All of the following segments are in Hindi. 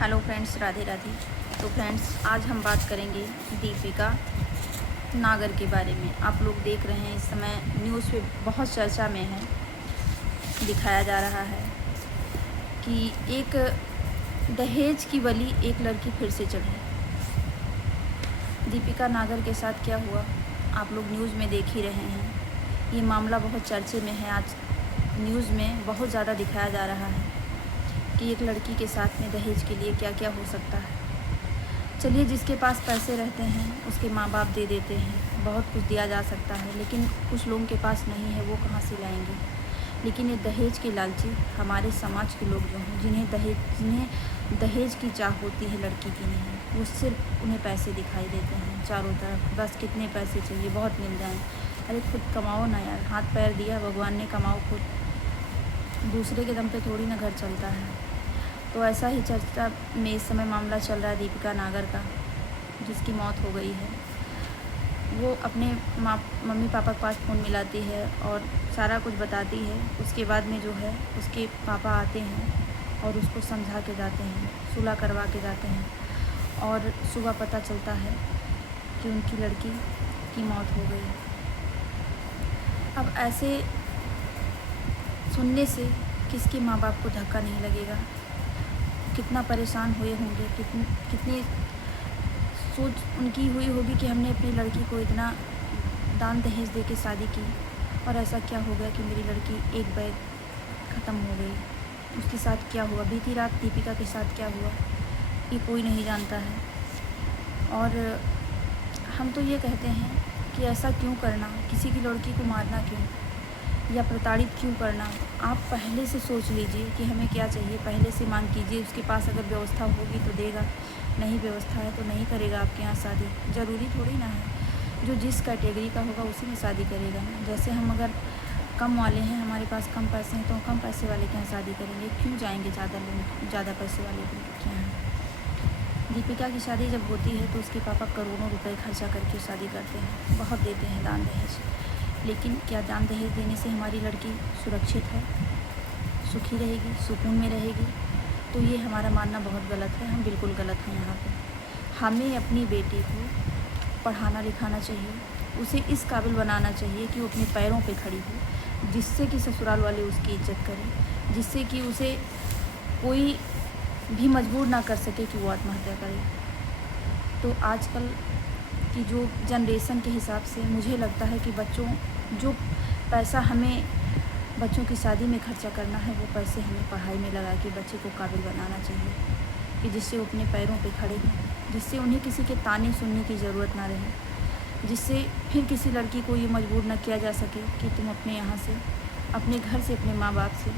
Hello friends, Radhe Radhe. तो फ्रेंड्स, आज हम बात करेंगे दीपिका नागर के बारे में। आप लोग देख रहे हैं इस समय न्यूज़ पे बहुत चर्चा में है, दिखाया जा रहा है कि एक दहेज की बलि एक लड़की फिर से चढ़ी। दीपिका नागर के साथ क्या हुआ आप लोग न्यूज़ में देख ही रहे हैं। ये मामला बहुत चर्चे में है, आज न्यूज़ में बहुत ज़्यादा दिखाया जा रहा है कि एक लड़की के साथ में दहेज के लिए क्या क्या हो सकता है। चलिए, जिसके पास पैसे रहते हैं उसके माँ बाप दे देते हैं, बहुत कुछ दिया जा सकता है, लेकिन कुछ लोगों के पास नहीं है, वो कहाँ से लाएंगे। लेकिन ये दहेज के लालची हमारे समाज के लोग जो हैं, जिन्हें दहेज की चाह होती है लड़की की नहीं, वो सिर्फ उन्हें पैसे दिखाई देते हैं चारों तरफ। बस कितने पैसे चाहिए, बहुत मिल जाएं। अरे खुद कमाओ ना यार, हाथ पैर दिया भगवान ने, कमाओ खुद, दूसरे के दम पे थोड़ी ना घर चलता है। तो ऐसा ही चर्चा में इस समय मामला चल रहा है दीपिका नागर का, जिसकी मौत हो गई है। वो अपने मम्मी पापा के पास फ़ोन मिलाती है और सारा कुछ बताती है। उसके बाद में जो है उसके पापा आते हैं और उसको समझा के जाते हैं, सुलह करवा के जाते हैं, और सुबह पता चलता है कि उनकी लड़की की मौत हो गई। अब ऐसे सुनने से किसके माँ बाप को धक्का नहीं लगेगा, कितना परेशान हुए होंगे, कितनी सोच उनकी हुई होगी कि हमने अपनी लड़की को इतना दान दहेज दे के शादी की और ऐसा क्या हो गया कि मेरी लड़की एक बैग ख़त्म हो गई। उसके साथ क्या हुआ, बीती रात दीपिका के साथ क्या हुआ, ये कोई नहीं जानता है। और हम तो ये कहते हैं कि ऐसा क्यों करना, किसी की लड़की को मारना क्यों या प्रताड़ित क्यों करना। आप पहले से सोच लीजिए कि हमें क्या चाहिए, पहले से मांग कीजिए। उसके पास अगर व्यवस्था होगी तो देगा, नहीं व्यवस्था है तो नहीं करेगा आपके यहाँ शादी। ज़रूरी थोड़ी ना है जो जिस कैटेगरी का होगा उसी में शादी करेगा ना। जैसे हम अगर कम वाले हैं, हमारे पास कम पैसे हैं, तो हम कम पैसे वाले के यहाँ शादी करेंगे, क्यों जाएंगे ज़्यादा पैसे वाले के यहाँ। दीपिका की शादी जब होती है तो उसके पापा करोड़ों रुपए खर्चा करके शादी करते हैं, बहुत देते हैं दान दहेज। लेकिन क्या दान दहेज देने से हमारी लड़की सुरक्षित है, सुखी रहेगी, सुकून में रहेगी? तो ये हमारा मानना बहुत गलत है, हम बिल्कुल गलत हैं यहाँ पे। हमें अपनी बेटी को पढ़ाना लिखाना चाहिए, उसे इस काबिल बनाना चाहिए कि वो अपने पैरों पे खड़ी हो, जिससे कि ससुराल वाले उसकी इज्जत करें, जिससे कि उसे कोई भी मजबूर ना कर सके कि वो आत्महत्या करे। तो आजकल कि जो जनरेशन के हिसाब से मुझे लगता है कि जो पैसा हमें बच्चों की शादी में खर्चा करना है, वो पैसे हमें पढ़ाई में लगा के बच्चे को काबिल बनाना चाहिए कि जिससे वो अपने पैरों पे खड़े हों, जिससे उन्हें किसी के ताने सुनने की ज़रूरत ना रहे, जिससे फिर किसी लड़की को ये मजबूर ना किया जा सके कि तुम अपने यहाँ से, अपने घर से, अपने माँ बाप से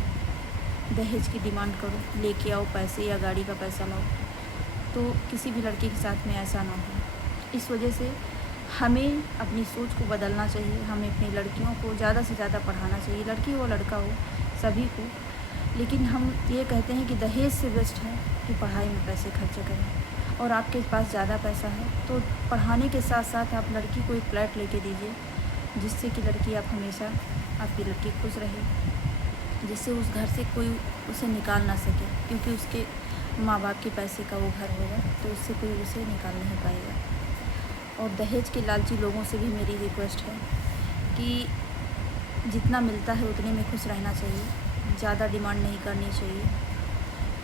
दहेज की डिमांड करो, लेके आओ पैसे या गाड़ी का पैसा लाओ। तो किसी भी लड़की के साथ में ऐसा ना हो। इस वजह से हमें अपनी सोच को बदलना चाहिए, हमें अपनी लड़कियों को ज़्यादा से ज़्यादा पढ़ाना चाहिए, लड़की हो लड़का हो सभी को। लेकिन हम ये कहते हैं कि दहेज से बेस्ट है कि पढ़ाई में पैसे खर्च करें। और आपके पास ज़्यादा पैसा है तो पढ़ाने के साथ साथ आप लड़की को एक फ्लैट लेके दीजिए, जिससे कि लड़की आप हमेशा, आपकी लड़की खुश रहे, जिससे उस घर से कोई उसे निकाल ना सके, क्योंकि उसके माँ बाप के पैसे का वो घर होगा, तो उससे कोई उसे निकाल नहीं पाएगा। और दहेज के लालची लोगों से भी मेरी रिक्वेस्ट है कि जितना मिलता है उतने में खुश रहना चाहिए, ज़्यादा डिमांड नहीं करनी चाहिए,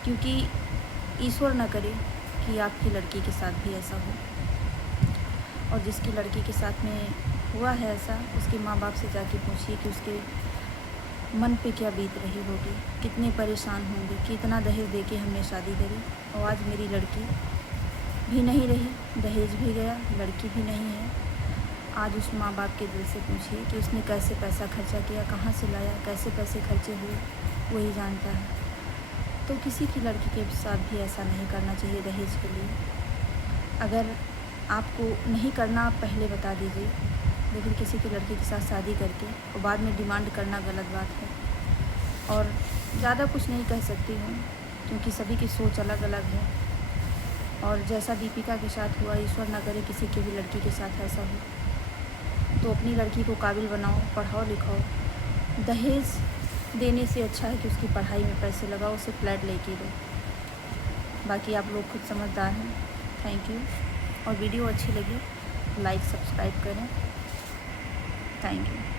क्योंकि ईश्वर न करे कि आपकी लड़की के साथ भी ऐसा हो। और जिसकी लड़की के साथ में हुआ है ऐसा, उसके माँ बाप से जाके पूछिए कि उसके मन पे क्या बीत रही होगी, कितने परेशान होंगे कि इतना दहेज दे के हमने शादी करी और आज मेरी लड़की भी नहीं रही, दहेज भी गया, लड़की भी नहीं है। आज उस माँ बाप के दिल से पूछिए कि उसने कैसे पैसा खर्चा किया, कहाँ से लाया, कैसे पैसे खर्चे हुए, वही जानता है। तो किसी की लड़की के साथ भी ऐसा नहीं करना चाहिए दहेज के लिए। अगर आपको नहीं करना, आप पहले बता दीजिए, लेकिन किसी की लड़की के साथ शादी करके और बाद में डिमांड करना गलत बात है। और ज़्यादा कुछ नहीं कह सकती हूँ, क्योंकि सभी की सोच अलग अलग है। और जैसा दीपिका के साथ हुआ, ईश्वर न करे किसी की भी लड़की के साथ ऐसा हो। तो अपनी लड़की को काबिल बनाओ, पढ़ाओ लिखाओ। दहेज देने से अच्छा है कि उसकी पढ़ाई में पैसे लगाओ, उसे फ्लैट लेके दो, बाकी आप लोग खुद समझदार हैं। Thank you. और वीडियो अच्छी लगी लाइक सब्सक्राइब करें। Thank you.